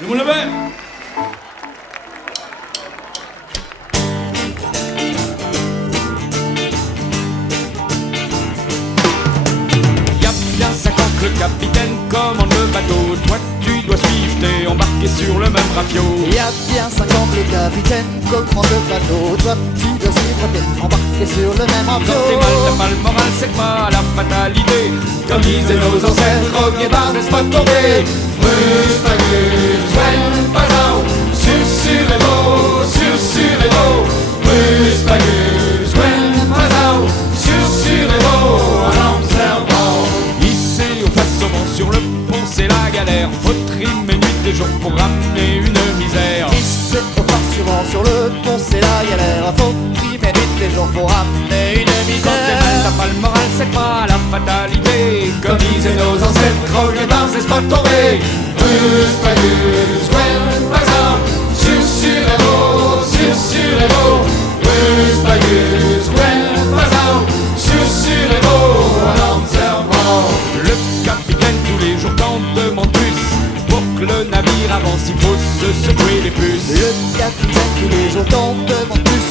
Vous l'avez? Bien 50, le capitaine commande le bateau. Toi tu dois suivre, t'es embarqué sur le même rafio. Il y a bien 50, le capitaine commande le bateau. Toi tu dois suivre, t'es embarqué sur le même rafio. Quand t'es mal, t'as pas le moral, c'est pas la fatalité. Comme disaient nos ancêtres, rogue bar, laisse pas tomber. Rus, pagus, Sven, Pazao, Susurrez-vous, Susurrez-vous. Rus, pagus, Sven, Pazao, Susurrez-vous, en observant. Ici, au face au vent, sur le pont, c'est la galère. Faut trimer nuit et jour pour ramener une misère. Ici, au parsuivant, sur le pont, c'est la galère. Faut trimer nuit et jour pour ramener une misère. Quand t'es mal, t'as pas le moral, c'est pas la fatalité. Comme disaient nos ancêtres, croque et barre, c'est pas tomber. Rus, pagus, Gwen, Pazao, Susurrez-vous, Susurrez-vous. Rus, pagus, Gwen, Pazao, Susurrez-vous, en observant. Le capitaine tous les jours t'en demande plus. Pour que le navire avance, il faut se secouer les puces. Le capitaine tous les jours t'en demande plus.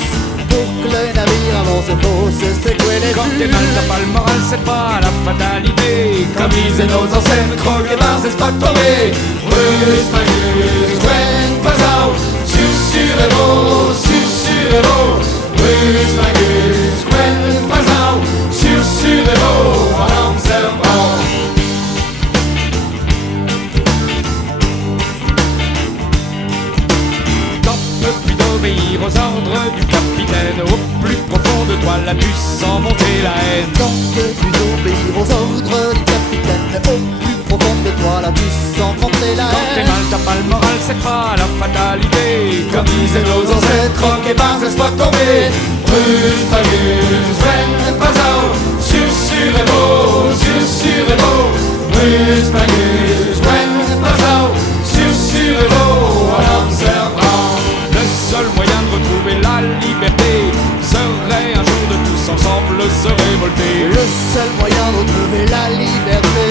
Pour que le navire avance, il faut se secouer les Quand t'es mal, t'as pas le moral, c'est pas la fatalité. Comme disaient nos ancêtres, croque et barre, c'est pas tomber. Rus, pagus, Gwen, Pazao, Susurrez-vous, Susurrez-vous. Rus, pagus, Gwen, Pazao, Susurrez-vous, en observant. T'en peux plus d'obéir aux ordres du capitaine. Au plus profond de toi, là tu sens monter la haine. T'en peux plus obéir aux ordres du capitaine. Au plus profond de toi, là tu sens monter la Quand t'es haine. mal, t'as pas le moral, c'est pas la fatalité. Comme disaient nos ancêtres, croque et barre, laisse pas tomber. Rus, pagus, Sven, Pazao, Susurrez-vous, Susurrez-vous. Rus, pagus, Sven, Pazao, Susurrez-vous, en observant. Le seul moyen de retrouver la liberté serait un jour de tous ensemble se révolter. Le seul moyen de retrouver la liberté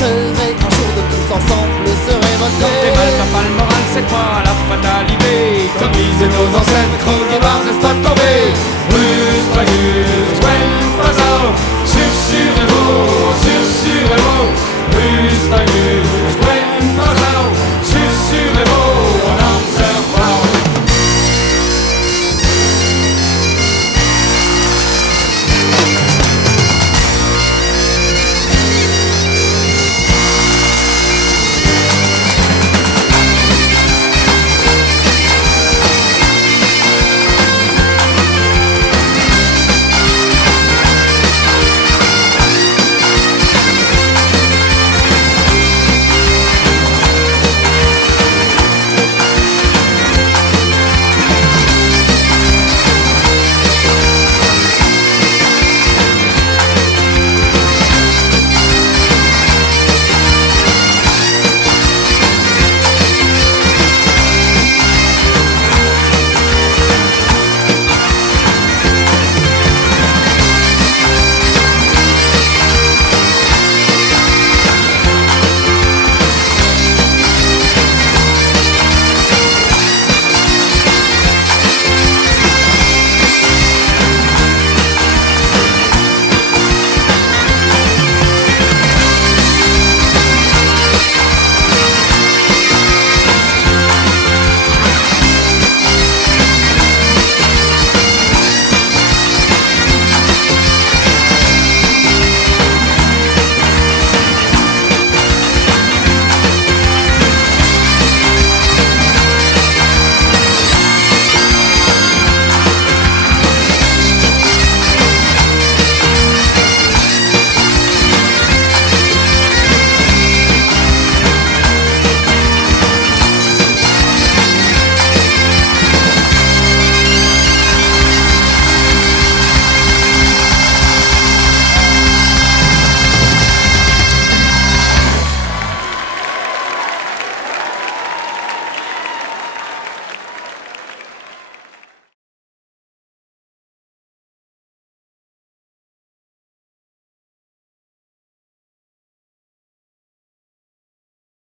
serait un jour de tous ensemble se révolter. Quand t'es mal, t'as pas le moral, c'est pas la fatalité. Comme disaient nos ancêtres, croque et barre, laisse pas tomber. Rus, pagus, Gwen, Pazao, Susurrez-vous, Susurrez-vous.